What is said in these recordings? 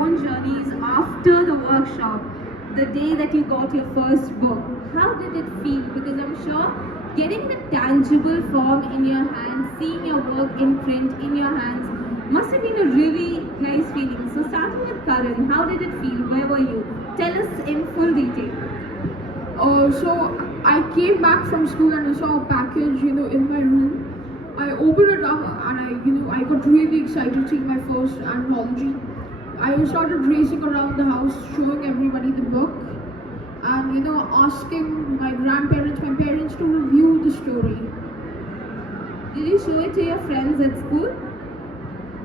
own journeys after the workshop, the day that you got your first book. How did it feel? Because I'm sure getting the tangible form in your hands, seeing your work in print in your hands, must have been a really nice feeling. So starting with Karan, how did it feel? Where were you? Tell us in full detail. So I came back from school and I saw a package, in my room. I opened it up and I got really excited seeing my first anthology. I started racing around the house, showing everybody the book, and asking my grandparents, my parents to review the story. Did you show it to your friends at school?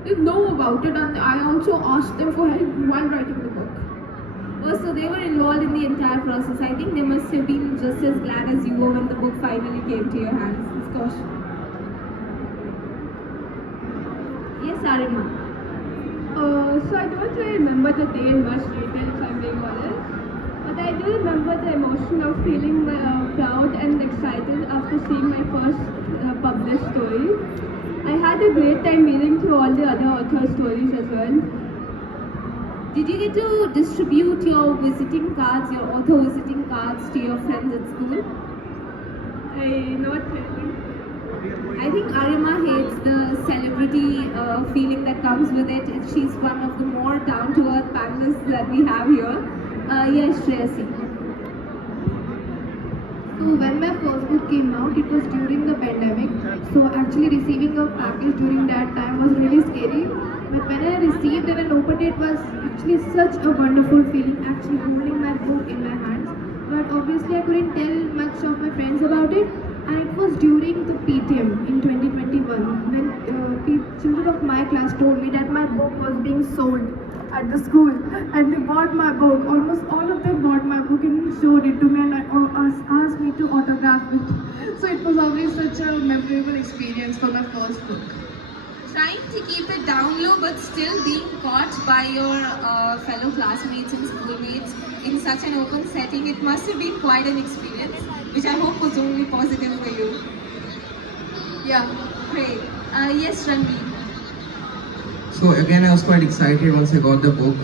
They know about it, and I also asked them for help while writing the book. Oh, so they were involved in the entire process. I think they must have been just as glad as you were when the book finally came to your hands. Of course. Yes, Arima. So I don't really remember the day in much detail, if I'm being honest. But I do remember the emotion of feeling proud and excited after seeing my first published story. I had a great time reading through all the other authors' stories as well. Did you get to distribute your visiting cards, your author visiting cards to your friends at school? Not really. I think Arima hates the celebrity feeling that comes with it. She's one of the more down-to-earth panelists that we have here. Yes, Shreyasi. So when my first book came out, it was during the pandemic. So actually receiving a package during that time was really scary. But when I received it and opened it, was actually such a wonderful feeling, actually holding my book in my hands. But obviously I couldn't tell much of my friends about it. And it was during the PTM in 2021 when children of my class told me that my book was being sold at the school, and they bought my book. Almost all of them bought my book and showed it to me and asked me to autograph it. So it was always such a memorable experience for my first book. Trying to keep it down low but still being caught by your fellow classmates and schoolmates in such an open setting, it must have been quite an experience, which I hope was only positive for you. Yeah. Great. Yes, Ranveer. So again, I was quite excited once I got the book.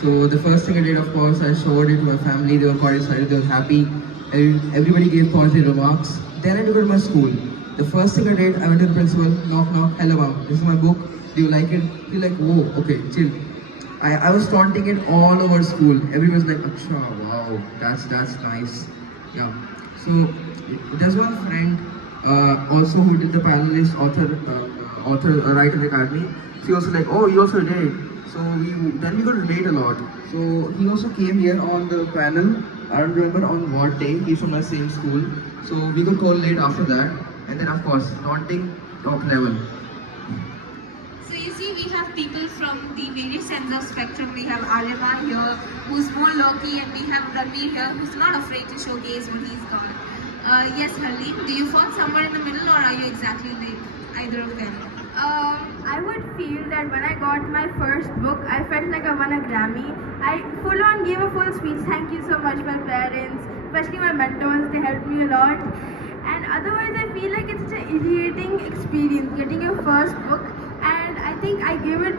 So the first thing I did, of course, I showed it to my family. They were quite excited, they were happy. Everybody gave positive remarks. Then I took it to my school. The first thing I did, I went to the principal, knock, hello ma'am, this is my book, do you like it? She's like, whoa, okay, chill. I was taunting it all over school. Everyone was like, acha, wow, that's nice. Yeah. So there's one friend also who did the panelist author writer academy. She was like, oh, you also did. So then we could relate a lot. So he also came here on the panel. I don't remember on what day. He's from my same school. So we could correlate after that. And then of course, taunting top level. So you see, we have people from the various ends of spectrum. We have Arima here, who's more low-key, and we have Ranveer here, who's not afraid to showcase what he's got. Yes, Harleen, do you fall somewhere in the middle, or are you exactly like either of them? I would feel that when I got my first book, I felt like I won a Grammy. I full on gave a full speech. Thank you so much, my parents, especially my mentors. They helped me a lot. And otherwise, I feel like it's such an irritating experience getting your first book. And I think I gave it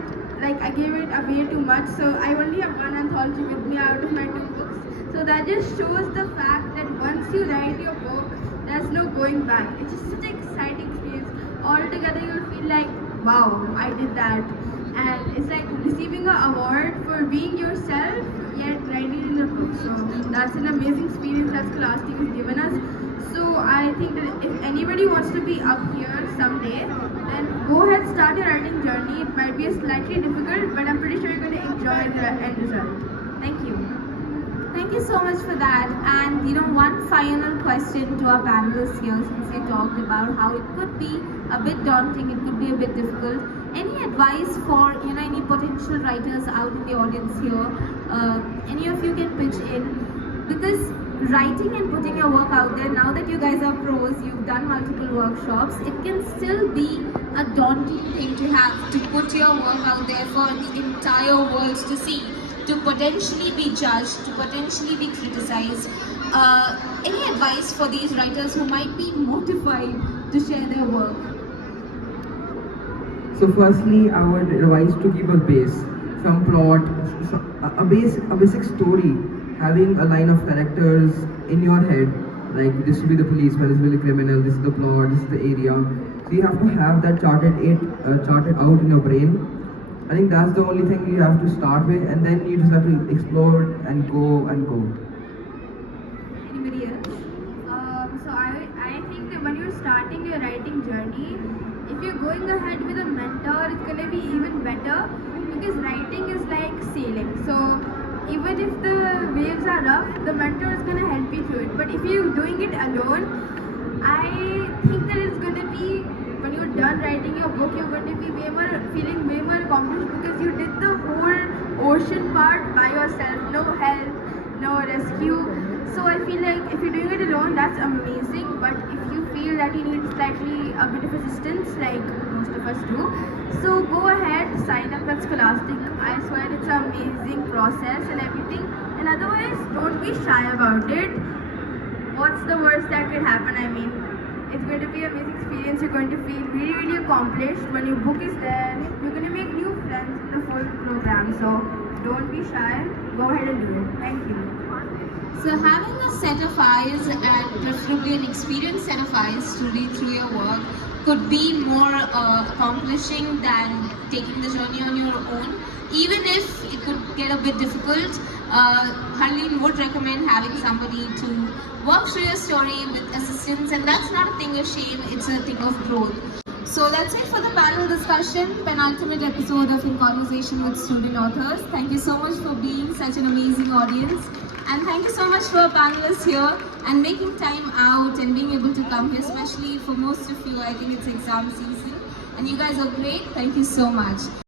away too much. So I only have one anthology with me out of my 2 books. So that just shows the fact that once you write your book, there's no going back. It's just such an exciting experience. Altogether, you'll feel like, wow, I did that. And it's like receiving an award for being yourself, yet writing in a book. So that's an amazing experience that Scholastic has given us. So I think that if anybody wants to be up here someday, then go ahead, start your writing journey. It might be slightly difficult, but I'm pretty sure you're going to enjoy the end result. Thank you. Thank you so much for that. And one final question to our panelists here, since they talked about how it could be a bit daunting, it could be a bit difficult. Any advice for any potential writers out in the audience here? Any of you can pitch in, because writing and putting your work out there, now that you guys are pros, you've done multiple workshops, it can still be a daunting thing to have to put your work out there for the entire world to see, to potentially be judged, to potentially be criticized. Any advice for these writers who might be mortified to share their work? So firstly, I would advise to keep a base. some plot, a basic story, having a line of characters in your head, like this will be the policeman, this will be the criminal, this is the plot, this is the area. So you have to have that charted out in your brain. I think that's the only thing you have to start with, and then you just have to explore and go and go. Anybody else? I think that when you're starting your writing journey, if you're going ahead with a mentor, it's gonna be even better because writing is like sailing. So even if the waves are rough, the mentor is gonna help you through it. But if you're doing it alone, I think that it's gonna be when you're done writing your book, you're going to be feeling way more accomplished because you did the whole ocean part by yourself, no help, no rescue. So I feel like if you're doing it alone, that's amazing. But if you feel that you need slightly a bit of assistance, like most of us do, so go ahead, sign up at Scholastic. I swear it's an amazing process and everything. And otherwise, don't be shy about it. What's the worst that could happen? I mean, it's going to be an amazing experience. You're going to feel really, really accomplished. When your book is there, you're going to make new friends in the full program. So don't be shy. Go ahead and do it. Thank you. So having a set of eyes and preferably an experienced set of eyes to read through your work could be more accomplishing than taking the journey on your own. Even if it could get a bit difficult, Harleen would recommend having somebody to work through your story with assistance, and that's not a thing of shame, it's a thing of growth. So that's it for the panel discussion, penultimate episode of In Conversation with Student Authors. Thank you so much for being such an amazing audience. And thank you so much for our panelists here and making time out and being able to come here, especially for most of you. I think it's exam season and you guys are great. Thank you so much.